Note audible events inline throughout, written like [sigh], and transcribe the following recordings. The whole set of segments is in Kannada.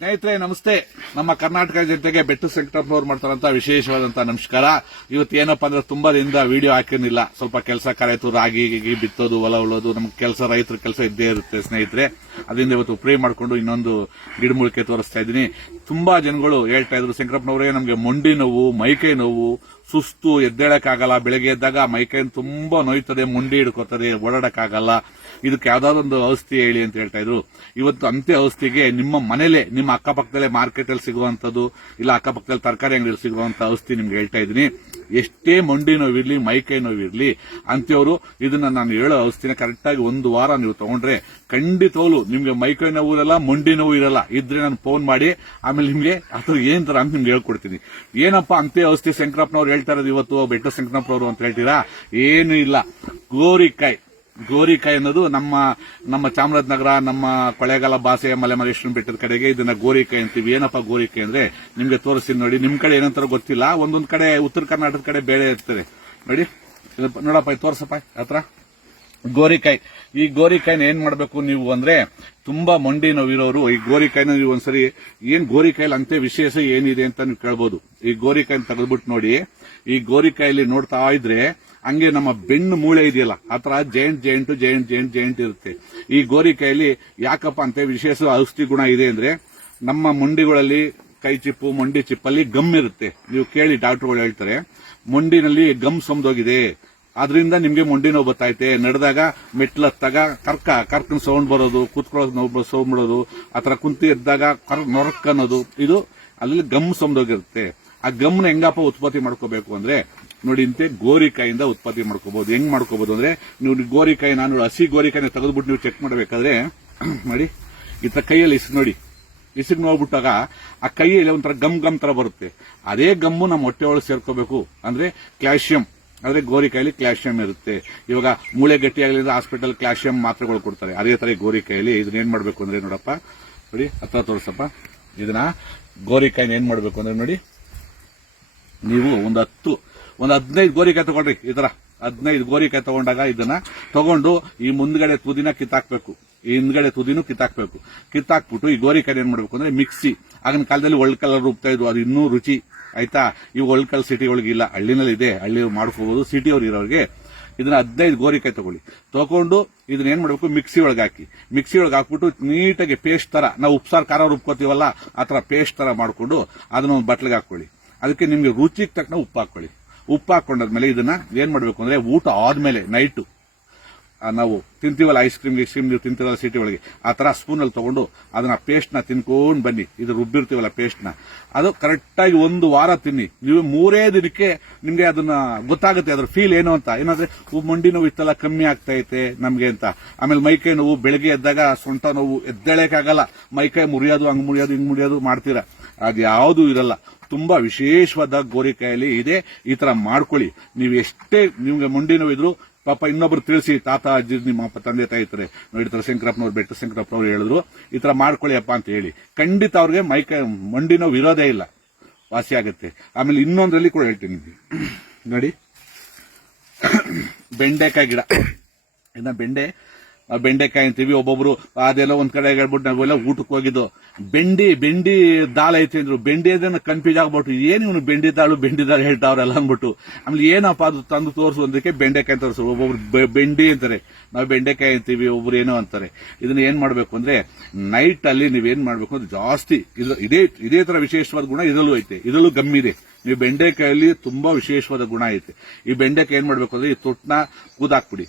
ಸ್ನೇಹಿತರೆ, ನಮಸ್ತೆ. ನಮ್ಮ ಕರ್ನಾಟಕ ಜನತೆಗೆ ಬೆಟ್ಟು ಸೆಂಕಟಪ್ಪನವ್ರು ಮಾಡ್ತಾರಂತ ವಿಶೇಷವಾದಂತ ನಮಸ್ಕಾರ. ಇವತ್ತು ಏನಪ್ಪಾ ಅಂದ್ರೆ ತುಂಬಾ ದಿನದ ವಿಡಿಯೋ ಹಾಕಿರ್ಲಿಲ್ಲ. ಸ್ವಲ್ಪ ಕೆಲಸ ಕಾರ್ಯತು ರಾಗಿ, ಗೀಗಿ ಬಿತ್ತೋದು, ಹೊಲ ಉಳೋದು, ನಮ್ಗೆ ಕೆಲಸ, ರೈತರ ಕೆಲಸ ಇದ್ದೇ ಇರುತ್ತೆ ಸ್ನೇಹಿತರೆ. ಅದರಿಂದ ಇವತ್ತು ಪ್ರೇ ಮಾಡ್ಕೊಂಡು ಇನ್ನೊಂದು ಗಿಡಮೂಲಿಕೆ ತೋರಿಸ್ತಾ ಇದ್ದೀನಿ. ತುಂಬಾ ಜನಗಳು ಹೇಳ್ತಾ ಇದ್ರು ಶಂಕರಪ್ಪನವರೇ ನಮ್ಗೆ ಮೊಂಡಿ ನೋವು, ಮೈಕೈ ನೋವು, ಸುಸ್ತು, ಎದ್ದೇಳಕ್ಕಾಗಲ್ಲ. ಬೆಳಗ್ಗೆ ಎದ್ದಾಗ ಮೈಕೈ ತುಂಬಾ ನೋಯ್ತದೆ, ಮುಂಡಿ ಹಿಡ್ಕೋತದೆ, ಓಡಾಡಕ್ಕಾಗಲ್ಲ. ಇದಕ್ಕೆ ಯಾವ್ದಾದ್ರು ಒಂದು ಔಷಧಿ ಹೇಳಿ ಅಂತ ಹೇಳ್ತಾ ಇದ್ರು. ಇವತ್ತು ಅಂತೆ ಔಷಧಿಗೆ ನಿಮ್ಮ ಮನೇಲೆ, ನಿಮ್ಮ ಅಕ್ಕಪಕ್ಕದಲ್ಲೇ ಮಾರ್ಕೆಟ್ ಅಲ್ಲಿ ಸಿಗುವಂತದ್ದು ಇಲ್ಲ ಅಕ್ಕಪಕ್ಕದಲ್ಲಿ ತರಕಾರಿ ಅಂಗಡಿಯಲ್ಲಿ ಸಿಗುವಂತ ಔಷಧಿ ನಿಮ್ಗೆ ಹೇಳ್ತಾ ಇದ್ದೀನಿ. ಎಷ್ಟೇ ಮಂಡಿ ನೋವಿರ್ಲಿ ಮೈಕೈ ನೋವಿರ್ಲಿ, ಅಂತ್ಯವರು, ಇದನ್ನ ನಾನು ಹೇಳೋ ಔಷಧಿನ ಕರೆಕ್ಟ್ ಆಗಿ ಒಂದು ವಾರ ನೀವು ತಗೊಂಡ್ರೆ ಖಂಡಿತವಲು ನಿಮ್ಗೆ ಮೈಕೈ ನೋವು ಇರಲ್ಲ, ಮಂಡಿ ನೋವು ಇರಲ್ಲ. ಇದ್ರೆ ನಾನು ಫೋನ್ ಮಾಡಿ, ಆಮೇಲೆ ನಿಮ್ಗೆ ಅದು ಏನ್ ತರ ಅಂತ ನಿಮ್ಗೆ ಹೇಳ್ಕೊಡ್ತೀನಿ. ಏನಪ್ಪಾ ಅಂತೆ ಔಷಧಿ ಶಂಕರಪ್ಪನವ್ರು ಹೇಳ್ತಾ ಇರೋದು ಇವತ್ತು, ಬೆಟ್ಟ ಶಂಕರಪ್ಪನವರು ಅಂತ ಹೇಳ್ತೀರಾ? ಏನು ಇಲ್ಲ. ಗೋರಿಕಾಯಿ. ಗೋರಿಕಾಯಿ ಅನ್ನೋದು ನಮ್ಮ ನಮ್ಮ ಚಾಮರಾಜನಗರ, ನಮ್ಮ ಕೊಳೆಗಾಲ ಭಾಷೆ ಮಲೆ ಮಲೇಶ್ವರನ ಬೆಟ್ಟದ ಕಡೆಗೆ ಇದನ್ನ ಗೋರಿಕಾಯಿ ಅಂತೀವಿ. ಏನಪ್ಪ ಗೋರಿಕಾಯಿ ಅಂದ್ರೆ? ನಿಮ್ಗೆ ತೋರಿಸ್ತೀನಿ ನೋಡಿ. ನಿಮ್ ಕಡೆ ಏನಂತಾರ ಗೊತ್ತಿಲ್ಲ. ಒಂದೊಂದ್ ಕಡೆ, ಉತ್ತರ ಕರ್ನಾಟಕದ ಕಡೆ ಬೇರೆ ಇರ್ತದೆ. ನೋಡಿ. ನೋಡಪ್ಪ ತೋರ್ಸಪ್ಪ ಹತ್ರ ಗೋರಿಕಾಯಿ ಈ ಗೋರಿಕಾಯಿನ ಏನ್ ಮಾಡ್ಬೇಕು ನೀವು ಅಂದ್ರೆ, ತುಂಬಾ ಮಂಡಿ ನೋವಿರೋರು, ಈ ಗೋರಿಕಾಯಿನ ನೀವು ಒಂದ್ಸರಿ ಏನ್ ಗೋರಿಕಾಯಿಲಿ ಅಂತೆ ವಿಶೇಷ ಏನಿದೆ ಅಂತ ನೀವು ಕೇಳ್ಬೋದು. ಈ ಗೋರಿಕಾಯಿನ ತೆಗೆದ್ಬಿಟ್ಟು ನೋಡಿ. ಈ ಗೋರಿಕಾಯಿಲಿ ನೋಡ್ತಾ ಇದ್ರೆ ಹಂಗೆ ನಮ್ಮ ಬೆನ್ನು ಮೂಳೆ ಇದೆಯಲ್ಲ ಆತರ giant giant giant giant giant ಇರುತ್ತೆ. ಈ ಗೋರಿಕಾಯಲ್ಲಿ ಯಾಕಪ್ಪ ಅಂತ ವಿಶೇಷ ಔಷಧಿ ಗುಣ ಇದೆ ಅಂದ್ರೆ ನಮ್ಮ ಮುಂಡಿಗಳಲ್ಲಿ ಕೈ ಚಿಪ್ಪು, ಮೊಂಡಿ ಚಿಪ್ಪಲ್ಲಿ ಗಮ್ ಇರುತ್ತೆ. ನೀವು ಕೇಳಿ ಡಾಕ್ಟರ್ಗಳು ಹೇಳ್ತಾರೆ, ಮೊಂಡಿನಲ್ಲಿ ಗಮ್ ಸಮದೋಗಿದೆ. ಅದರಿಂದ ನಿಮ್ಗೆ ಮೊಂಡಿ ನೋವು ಬರ್ತೈತೆ ನಡೆದಾಗ ಮೆಟ್ಲು ಹತ್ತಾಗ ಕರ್ಕ, ಕರ್ಕನ ಸೌಂಡ್ ಬರೋದು ಕೂತ್ಕೊಳ್ಳೋದು ನೋವು ಸೌಂಡ್ ಆ ಆತರ ಕುಂತಿ ಎದ್ದಾಗ ಕರ್ ಅನ್ನೋದು. ಇದು ಅಲ್ಲಿ ಗಮ್ ಸಮದೋಗಿರುತ್ತೆ. ಆ ಗಮ್ನ ಹೆಂಗಪ್ಪ ಉತ್ಪತ್ತಿ ಮಾಡ್ಕೋಬೇಕು ಅಂದ್ರೆ ನೋಡಿ ಇಂತೆ ಗೋರಿಕಾಯಿಂದ ಉತ್ಪತ್ತಿ ಮಾಡ್ಕೋಬಹುದು. ಹೆಂಗ್ ಮಾಡ್ಕೋಬಹುದು ಅಂದ್ರೆ, ನೀವು ಗೋರಿಕಾಯಿ ನಾನು ಹಸಿ ಗೋರಿಕಾಯಿನ ತೆಗೆದ್ಬಿಟ್ಟು ನೀವು ಚೆಕ್ ಮಾಡಬೇಕಾದ್ರೆ, [clears throat] ನೋಡಿ ತರ ಕೈಯಲ್ಲಿ ಇಸ್ ನೋಡಿ ಇಸಿಗೆ ನೋಡ್ಬಿಟ್ಟಾಗ ಆ ಕೈಯಲ್ಲಿ ಒಂಥರ ಗಮ್ ಗಮ್ ತರ ಬರುತ್ತೆ. ಅದೇ ಗಮ್ಮು ನಮ್ಮ ಹೊಟ್ಟೆ ಒಳಗೆ ಸೇರ್ಕೋಬೇಕು. ಅಂದ್ರೆ ಕ್ಯಾಲ್ಸಿಯಂ. ಅಂದ್ರೆ ಗೋರಿಕಾಯಲ್ಲಿ ಕ್ಯಾಲ್ಸಿಯಂ ಇರುತ್ತೆ. ಇವಾಗ ಮೂಳೆ ಗಟ್ಟಿಯಾಗಲಿಂದ ಹಾಸ್ಪಿಟಲ್ ಕ್ಯಾಲ್ಸಿಯಂ ಮಾತ್ರೆಗಳು ಕೊಡ್ತಾರೆ. ಅದೇ ತರ ಈ ಗೋರಿಕಾಯಲ್ಲಿ ಇದನ್ನ ಏನ್ ಮಾಡ್ಬೇಕು ಅಂದ್ರೆ ನೋಡಪ್ಪ, ನೋಡಿ, ಹತ್ರ ತೋರಿಸಪ್ಪ. ಇದನ್ನ ಗೋರಿಕಾಯಿನ ಏನ್ ಮಾಡ್ಬೇಕು ಅಂದ್ರೆ ನೋಡಿ, ನೀವು ಒಂದು ಹತ್ತು ಒಂದು ಹದಿನೈದು ಗೋರಿಕಾಯಿ ತಗೊಂಡ್ರಿ, ಈ ತರ. ಹದಿನೈದು ಗೋರಿಕಾಯಿ ತಗೊಂಡಾಗ ಇದನ್ನ ತಗೊಂಡು ಈ ಮುಂದ್ಗಡೆ ತುದಿನ ಕಿತ್ತಾಕ್ಬೇಕು. ಈ ಹಿಂದ್ಗಡೆ ತುದಿನೂ ಕಿತ್ತಾಕ್ಬೇಕು. ಕಿತ್ತಾಕ್ಬಿಟ್ಟು ಈ ಗೋರಿಕಾಯಿ ಏನ್ ಮಾಡ್ಬೇಕು ಅಂದ್ರೆ ಮಿಕ್ಸಿ. ಆಗಿನ ಕಾಲದಲ್ಲಿ ಒಳ್ಳೆ ಕಲರ್ ರುಬ್ತಾ ಇದ್ವು, ಅದು ಇನ್ನೂ ರುಚಿ. ಆಯ್ತಾ? ಈ ಒಳ್ಕಲ್ ಕಲ್ ಸಿಟಿ ಒಳಗಿಲ್ಲ ಹಳ್ಳಿನಲ್ಲಿ ಇದೆ, ಹಳ್ಳಿ ಮಾಡ್ಕೋಬಹುದು ಸಿಟಿ ಅವ್ರು ಇರೋರಿಗೆ. ಇದನ್ನ ಹದಿನೈದು ಗೋರಿಕಾಯಿ ತಗೊಳ್ಳಿ. ತಗೊಂಡು ಇದನ್ನ ಏನ್ ಮಾಡ್ಬೇಕು? ಮಿಕ್ಸಿ ಒಳಗೆ ಹಾಕಿ. ಮಿಕ್ಸಿ ಒಳಗೆ ಹಾಕ್ಬಿಟ್ಟು ನೀಟಾಗಿ ಪೇಸ್ಟ್ ತರ, ನಾವು ಉಪ್ಸಾರ್, ಖಾರ ರುಬ್ಕೋತೀವಲ್ಲ, ಆ ತರ ಪೇಸ್ಟ್ ತರ ಮಾಡ್ಕೊಂಡು ಅದನ್ನ ಒಂದು ಬಟ್ಲಿಗೆ ಹಾಕೊಳ್ಳಿ ಅದಕ್ಕೆ ನಿಮ್ಗೆ ರುಚಿಗೆ ತಕ್ಕನ ಉಪ್ಪು ಹಾಕೊಳ್ಳಿ ಉಪ್ಪು ಹಾಕೊಂಡಾದ್ಮೇಲೆ ಇದನ್ನ ಏನ್ ಮಾಡ್ಬೇಕು ಅಂದ್ರೆ ಊಟ ಆದ್ಮೇಲೆ ನೈಟು ನಾವು ತಿಂತೀವಲ್ಲ ಐಸ್ ಕ್ರೀಮ್ ಐಸ್ ಕ್ರೀಮ್ ನೀವು ತಿಂತೀವಲ್ಲ ಸಿಟಿ ಒಳಗೆ, ಆ ತರ ಸ್ಪೂನ್ ಅಲ್ಲಿ ತಗೊಂಡು ಅದನ್ನ ಪೇಸ್ಟ್ನ ತಿನ್ಕೊಂಡು ಬನ್ನಿ. ಇದು ರುಬ್ಬಿರ್ತೀವಲ್ಲ ಪೇಸ್ಟ್ನ. ಅದು ಕರೆಕ್ಟ್ ಆಗಿ ಒಂದು ವಾರ ತಿನ್ನಿ. ನೀವು ಮೂರೇ ದಿನಕ್ಕೆ ನಿಮ್ಗೆ ಅದನ್ನ ಗೊತ್ತಾಗುತ್ತೆ, ಅದ್ರ ಫೀಲ್ ಏನು ಅಂತ. ಏನಂದ್ರೆ ಮಂಡಿ ನೋವು ಇತ್ತಲ್ಲ, ಕಮ್ಮಿ ಆಗ್ತಾ ಐತೆ ನಮ್ಗೆ ಅಂತ. ಆಮೇಲೆ ಮೈಕೈ ನೋವು, ಬೆಳಗ್ಗೆ ಎದ್ದಾಗ ಸೊಂಟ ನೋವು ಎದ್ದೇಳಕ್ಕಾಗಲ್ಲ. ಮೈಕೈ ಮುರಿಯೋದು, ಹಂಗ್ ಮುರಿಯೋದು, ಹಿಂಗ್ ಮುರಿಯೋದು ಮಾಡ್ತೀರಾ? ಅದು ಯಾವುದು ಇರಲ್ಲ. ತುಂಬಾ ವಿಶೇಷವಾದ ಗೋರಿಕಾಯಲ್ಲಿ ಇದೆ. ಈ ತರ ಮಾಡ್ಕೊಳ್ಳಿ. ನೀವು ಎಷ್ಟೇ ನಿಮ್ಗೆ ಮಂಡಿ ನೋವಿದ್ರು, ಪಾಪ ಇನ್ನೊಬ್ರು ತಿಳಿಸಿ, ತಾತ, ಅಜ್ಜಿ, ನಿಮ್ಮ ತಂದೆ, ತಾಯಿ ಇರ್ತಾರೆ ತರ ಶಂಕರಪ್ಪನವ್ರು ಬೆಟ್ಟ ಶಂಕರಪ್ಪನವ್ರು ಹೇಳಿದ್ರು, ಈ ತರ ಮಾಡ್ಕೊಳ್ಳಿ ಅಪ್ಪ ಅಂತ ಹೇಳಿ. ಖಂಡಿತ ಅವ್ರಿಗೆ ಮೈಕ ಮಂಡಿ ನೋವು ಇರೋದೇ ಇಲ್ಲ. ವಾಸಿ ಆಗುತ್ತೆ. ಆಮೇಲೆ ಇನ್ನೊಂದ್ರಲ್ಲಿ ಕೂಡ ಹೇಳ್ತೀನಿ. ನೋಡಿ. [coughs] ಬೆಂಡೆಕಾಯಿ ಗಿಡ. ಇನ್ನ ಬೆಂಡೆ ಬೆಂಡೆಕಾಯಿ ಅಂತೀವಿ, ಒಬ್ಬೊಬ್ರು ಅದೆಲ್ಲ ಒಂದ್ ಕಡೆ ಹೇಳ್ಬಿಟ್ಟು ನಾವೆಲ್ಲ ಊಟಕ್ಕೆ ಹೋಗಿದ್ದು. ಬೆಂಡಿ ಬೆಂಡಿ ದಾಳ ಐತಿ ಅಂದ್ರು. ಬೆಂಡಿ ಅಂದ್ರೆ ಕನ್ಫ್ಯೂಸ್ ಆಗ್ಬಿಟ್ಟು ಏನ್ ಇವನು ಬೆಂಡಿ ದಾಳು ಬೆಂಡಿ ದಾಳು ಹೇಳ್ತಾವ್ರಲ್ಲ ಅಂದ್ಬಿಟ್ಟು. ಆಮೇಲೆ ಏನಪ್ಪ ಅದು ತಂದು ತೋರಿಸುವುದಕ್ಕೆ ಬೆಂಡೆಕಾಯಿ ತೋರಿಸು. ಒಬ್ಬೊಬ್ರು ಬೆಂಡಿ ಅಂತಾರೆ. ನಾವು ಬೆಂಡೆಕಾಯಿ ಅಂತೀವಿ, ಒಬ್ರು ಏನೋ ಅಂತಾರೆ. ಇದನ್ನ ಏನ್ ಮಾಡ್ಬೇಕು ಅಂದ್ರೆ ನೈಟ್ ಅಲ್ಲಿ ನೀವೇನ್ ಮಾಡ್ಬೇಕು ಅಂದ್ರೆ ಜಾಸ್ತಿ ಇದು, ಇದೇ ತರ ವಿಶೇಷವಾದ ಗುಣ ಇದರಲ್ಲೂ ಐತೆ. ಇದರಲ್ಲೂ ಗಮ್ಮಿದೆ ನೀವು ಬೆಂಡೆಕಾಯಲ್ಲಿ ತುಂಬಾ ವಿಶೇಷವಾದ ಗುಣ ಐತೆ. ಈ ಬೆಂಡೆಕಾಯಿ ಏನ್ ಮಾಡ್ಬೇಕು ಅಂದ್ರೆ, ಈ ತೊಟ್ಟನ ಕೂದಾಕ್ಬಿಡಿ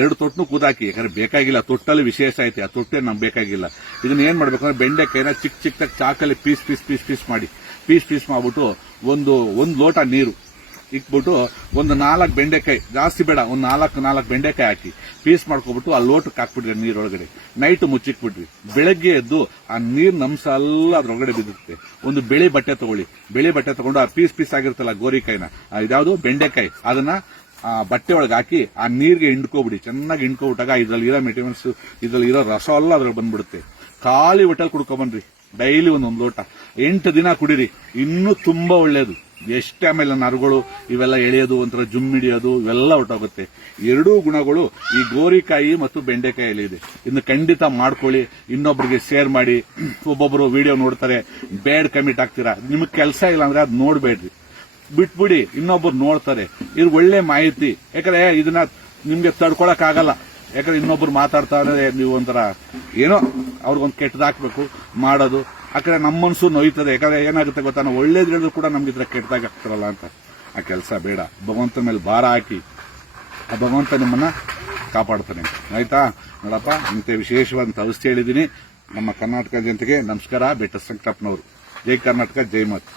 ಎರಡು ತೊಟ್ಟನು ಕೂದಾಕಿ, ಯಾಕಂದ್ರೆ ಬೇಕಾಗಿಲ್ಲ ತೊಟ್ಟಲ್ಲಿ ವಿಶೇಷ ಐತೆ, ಆ ತೊಟ್ಟೆ ನಮ್ಗೆ ಬೇಕಾಗಿಲ್ಲ. ಇದನ್ನ ಏನು ಮಾಡ್ಬೇಕು ಅಂದ್ರೆ ಬೆಂಡೆಕಾಯಿನ ಚಿಕ್ಕ ಚಿಕ್ಕದಾಗಿ ಚಾಕಲ್ಲಿ ಪೀಸ್ ಪೀಸ್ ಪೀಸ್ ಪೀಸ್ ಮಾಡಿ, ಪೀಸ್ ಪೀಸ್ ಮಾಡ್ಬಿಟ್ಟು ಒಂದು ಒಂದು ಲೋಟ ನೀರು ಇಕ್ಬಿಟ್ಟು ಒಂದು ನಾಲ್ಕು ಬೆಂಡೆಕಾಯಿ, ಜಾಸ್ತಿ ಬೇಡ, ಒಂದು ನಾಲ್ಕು ನಾಲ್ಕು ಬೆಂಡೆಕಾಯಿ ಹಾಕಿ, ಪೀಸ್ ಮಾಡ್ಕೊಬಿಟ್ಟು ಆ ಲೋಟಕ್ಕೆ ಹಾಕ್ಬಿಟ್ರೆ ನೀರೊಳಗಡೆ. ನೈಟ್ ಮುಚ್ಚಿಕ್ಬಿಟ್ವಿ ಬೆಳಗ್ಗೆ ಎದ್ದು ಆ ನೀರಿನ ಅಂಶ ಎಲ್ಲ ಅದ್ರೊಳಗಡೆ ಬಿದ್ದಿರುತ್ತೆ. ಒಂದು ಬೆಳೆ ಬಟ್ಟೆ ತಗೊಳ್ಳಿ. ಬೆಳೆ ಬಟ್ಟೆ ತಗೊಂಡು ಆ ಪೀಸ್ ಪೀಸ್ ಆಗಿರುತ್ತಲ್ಲ ಗೋರಿಕಾಯಿನ ಇದ್ಯಾವುದು ಬೆಂಡೆಕಾಯಿ, ಅದನ್ನ ಆ ಬಟ್ಟೆ ಒಳಗೆ ಹಾಕಿ ಆ ನೀರಿಗೆ ಹಿಂಡ್ಕೊಬಿಡಿ. ಚೆನ್ನಾಗಿ ಹಿಂಡ್ಕೊಬಿಟ್ಟಾಗ ಇದ್ರಲ್ಲಿ ಇರೋ ಮೆಟೀರಿಯಲ್ಸ್, ಇದ್ರಲ್ಲಿ ಇರೋ ರಸ ಎಲ್ಲ ಅದ್ರಲ್ಲಿ ಬಂದ್ಬಿಡುತ್ತೆ. ಖಾಲಿ ಹೊಟ್ಟೆಲ್ ಕುಡ್ಕೊಂಬನ್ರಿ ಡೈಲಿ ಒಂದೊಂದು ಲೋಟ. ಎಂಟು ದಿನ ಕುಡಿರಿ. ಇನ್ನೂ ತುಂಬ ಒಳ್ಳೆಯದು ಎಷ್ಟೇ ಆಮೇಲೆ ನರಗಳು, ಇವೆಲ್ಲ ಎಳೆಯೋದು, ಒಂಥರ ಜುಮ್ ಹಿಡಿಯೋದು, ಇವೆಲ್ಲ ಹೊಟ್ಟೋಗುತ್ತೆ ಎರಡೂ ಗುಣಗಳು ಈ ಗೋರಿಕಾಯಿ ಮತ್ತು ಬೆಂಡೆಕಾಯಲ್ಲಿ ಇದೆ. ಇನ್ನು ಖಂಡಿತ ಮಾಡ್ಕೊಳ್ಳಿ. ಇನ್ನೊಬ್ರಿಗೆ ಶೇರ್ ಮಾಡಿ. [clears throat] ಒಬ್ಬೊಬ್ಬರು ವಿಡಿಯೋ ನೋಡ್ತಾರೆ. ಬೇಡ್ ಕಮಿಟ್ ಆಗ್ತೀರಾ? ನಿಮಗೆ ಕೆಲಸ ಇಲ್ಲ ಅಂದರೆ ಅದು ನೋಡ್ಬೇಡ್ರಿ. ಬಿಟ್ಬಿಡಿ, ಇನ್ನೊಬ್ರು ನೋಡ್ತಾರೆ. ಇದು ಒಳ್ಳೆ ಮಾಹಿತಿ. ಯಾಕಂದ್ರೆ ಇದನ್ನ ನಿಮ್ಗೆ ತಡ್ಕೊಳಕ್ ಆಗಲ್ಲ ಯಾಕಂದ್ರೆ ಇನ್ನೊಬ್ರು ಮಾತಾಡ್ತಾ ಮಾತಾಡ್ತಾರೆ ನೀವು ಒಂಥರ ಏನೋ ಅವ್ರಿಗೊಂದು ಕೆಟ್ಟದಾಕ್ಬೇಕು ಮಾಡೋದು. ಯಾಕಂದ್ರೆ ನಮ್ಮ ಮನಸ್ಸು ನೋಯ್ತದೆ. ಯಾಕಂದ್ರೆ ಏನಾಗುತ್ತೆ ಗೊತ್ತಾ? ನಾವು ಒಳ್ಳೇದು ಹೇಳಿದ್ರು ಕೂಡ ನಮ್ಗೆ ಇದ್ರ ಕೆಟ್ಟದಾಗ ಆಗ್ತಾರಲ್ಲ ಅಂತ. ಆ ಕೆಲಸ ಬೇಡ. ಭಗವಂತನ ಮೇಲೆ ಭಾರ ಹಾಕಿ. ಆ ಭಗವಂತ ನಿಮ್ಮನ್ನ ಕಾಪಾಡ್ತಾನೆ ಆಯ್ತಾ? ನೋಡಪ್ಪ ಇಂಥ ವಿಶೇಷವಾದಂತ ಔಷಧಿ ಹೇಳಿದ್ದೀನಿ. ನಮ್ಮ ಕರ್ನಾಟಕ ಜನತೆಗೆ ನಮಸ್ಕಾರ. ಬೆಟ್ಟ ಸಂಕಟಪ್ಪನವರು ಜೈ ಕರ್ನಾಟಕ, ಜೈ ಮಾತು.